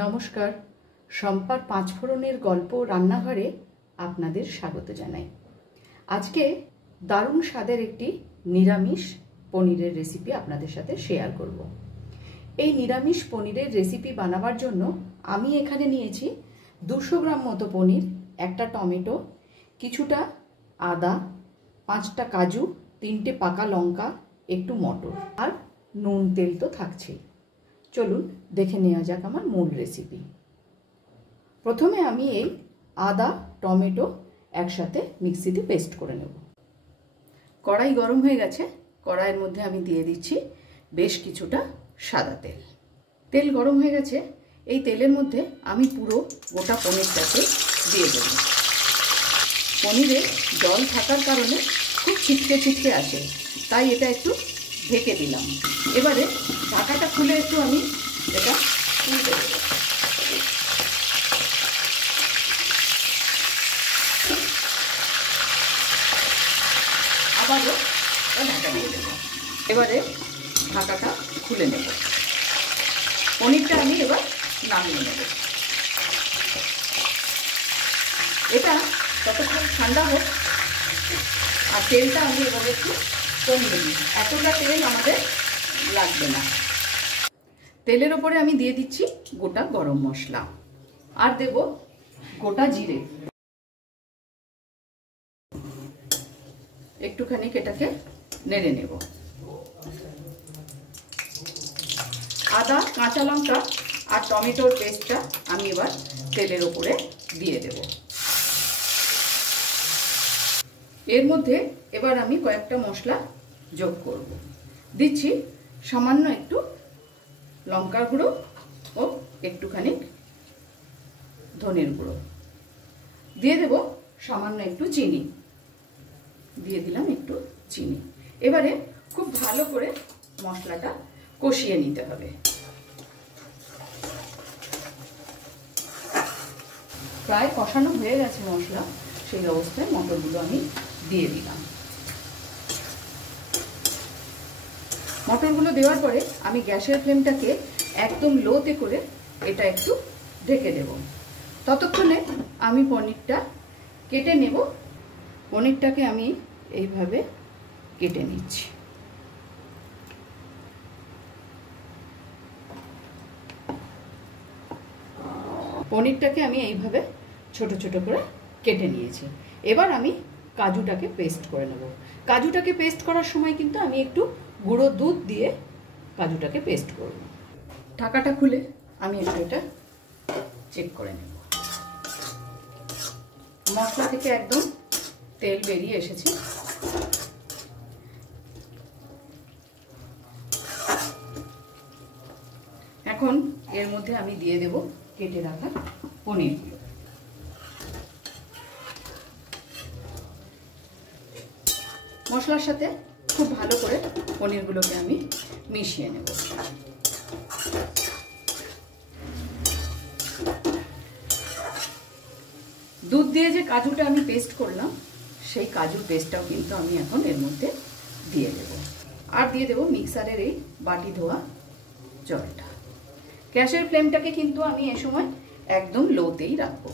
নমস্কার, শম্পার পাঁচফোড়নের গল্প রান্নাঘরে আপনাদের স্বাগত জানাই। আজকে দারুণ স্বাদের একটি নিরামিষ পনিরের রেসিপি আপনাদের সাথে শেয়ার করব। এই নিরামিষ পনিরের রেসিপি বানাবার জন্য আমি এখানে নিয়েছি 200 গ্রাম মতো পনির, একটা টমেটো, কিছুটা আদা, 5টা কাজু, 3টে পাকা লঙ্কা, একটু মটর আর নুন তেল তো থাকছেই। চলুন দেখে নেওয়া যাক আমার মূল রেসিপি। প্রথমে আমি এই আদা টমেটো একসাথে মিক্সিতে পেস্ট করে নেব। কড়াই গরম হয়ে গেছে, কড়াইয়ের মধ্যে আমি দিয়ে দিচ্ছি বেশ কিছুটা সাদা তেল। তেল গরম হয়ে গেছে, এই তেলের মধ্যে আমি পুরো গোটা পনিরটাকে দিয়ে দেব। পনিরে জল থাকার কারণে খুব ছিটকে ছিটকে আসে, তাই এটা একটু ঢেকে দিলাম। এবারে ঢাকাটা খুলে একটু আমি এটা উল্টে দেব। আবারও ঢাকা দিয়ে দেব। এবারে ঢাকাটা খুলে নেব। পনিরটা আমি এবার নামিয়ে নেব। এটা ততক্ষণ ঠান্ডা হোক, আর তেলটা আমি এবার একটু কমিয়ে নিই। এতটা তেল আমাদের লাগবে না। তেলের ওপরে আমি দিয়ে দিচ্ছি গোটা গরম মশলা আর দেব গোটা জিরে। একটুখানি এটাকে নেড়ে নেব। আদা, কাঁচা লঙ্কা আর টমেটোর পেস্টটা আমি এবার তেলের ওপরে দিয়ে দেব। এর মধ্যে এবার আমি কয়েকটা মশলা যোগ করব। দিচ্ছি সামান্য একটু লঙ্কার গুঁড়ো ও একটুখানি ধনের গুঁড়ো। দিয়ে দেব সামান্য একটু চিনি। দিয়ে দিলাম একটু চিনি। এবারে খুব ভালো করে মশলাটা কষিয়ে নিতে হবে। প্রায় কষানো হয়ে গেছে মশলা, সেই অবস্থায় মটরগুলো আমি দিয়ে দিলাম। মটরগুলো দেওয়ার পরে আমি গ্যাসের ফ্লেমটাকে একদম লোতে করে এটা একটু ঢেকে দেব। ততক্ষণে আমি পনিরটা কেটে নেব। পনিরটাকে আমি এইভাবে কেটে নিচ্ছি। পনিরটাকে আমি এইভাবে ছোট ছোট করে কেটে নিয়েছি। এবার আমি কাজুটাকে পেস্ট করে নেব। কাজুটাকে পেস্ট করার সময় কিন্তু আমি একটু গুঁড়ো দুধ দিয়ে কাজুটাকে পেস্ট করব। ঢাকাটা খুলে আমি একটু এটা চেক করে নেব। মশলা থেকে একদম তেল বেরিয়ে এসেছে। এখন এর মধ্যে আমি দিয়ে দেব কেটে রাখা পনিরগুলো। মশলার সাথে খুব ভালো করে পনিরগুলোকে আমি মিশিয়ে নেব। দুধ দিয়ে যে কাজুটা আমি পেস্ট করলাম, সেই কাজুর পেস্টটাও কিন্তু আমি এখন এর মধ্যে দিয়ে দেব। আর দিয়ে দেব মিক্সারের এই বাটি ধোয়া জলটা। গ্যাসের ফ্লেমটাকে কিন্তু আমি এ সময় একদম লোতেই রাখবো,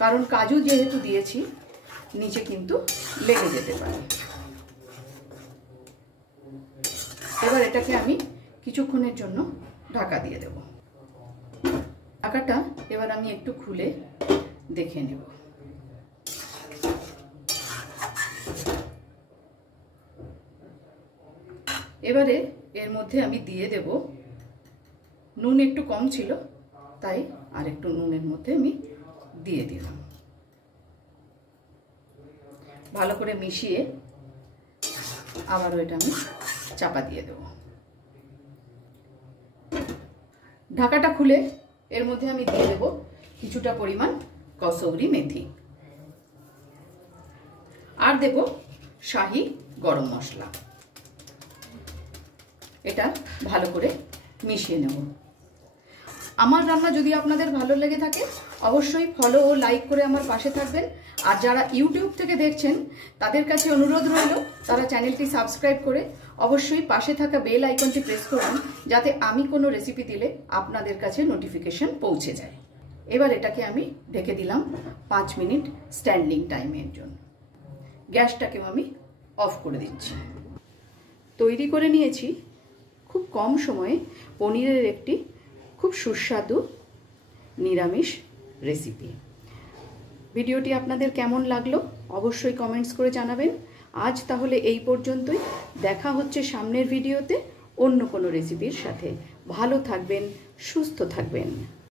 কারণ কাজু যেহেতু দিয়েছি নিচে কিন্তু লেগে যেতে পারে। এবার এটাকে আমি কিছুক্ষণের জন্য ঢাকা দিয়ে দেব। ঢাকাটা এবার আমি একটু খুলে দেখে নেব। এবারে এর মধ্যে আমি দিয়ে দেব, নুন একটু কম ছিল তাই আর একটু নুনের মধ্যে আমি দিয়ে দিলাম। ভালো করে মিশিয়ে আবারও এটা আমি চাপা দিয়ে দেব। ঢাকাটা খুলে এর মধ্যে আমি দিয়ে দেব কিছুটা পরিমাণ কসৌরি মেথি আর দেব শাহি গরম মশলা। এটা ভালো করে মিশিয়ে নেব। আমার রান্না যদি আপনাদের ভালো লেগে থাকে অবশ্যই ফলো ও লাইক করে আমার পাশে থাকবেন। আর যারা ইউটিউব থেকে দেখছেন তাদের কাছে অনুরোধ রইল তারা চ্যানেলটি সাবস্ক্রাইব করে অবশ্যই পাশে থাকা বেল আইকনটি প্রেস করুন, যাতে আমি কোনো রেসিপি দিলে আপনাদের কাছে নোটিফিকেশন পৌঁছে যায়। এবার এটাকে আমি ঢেকে দিলাম 5 মিনিট স্ট্যান্ডিং টাইমের জন্য। গ্যাসটাকেও আমি অফ করে দিচ্ছি। তৈরি করে নিয়েছি খুব কম সময়ে পনিরের একটি খুব সুস্বাদু নিরামিষ রেসিপি। ভিডিওটি আপনাদের কেমন লাগলো অবশ্যই কমেন্টস করে জানাবেন। আজ তাহলে এই পর্যন্তই। দেখা হচ্ছে সামনের ভিডিওতে অন্য কোনো রেসিপির সাথে। ভালো থাকবেন, সুস্থ থাকবেন।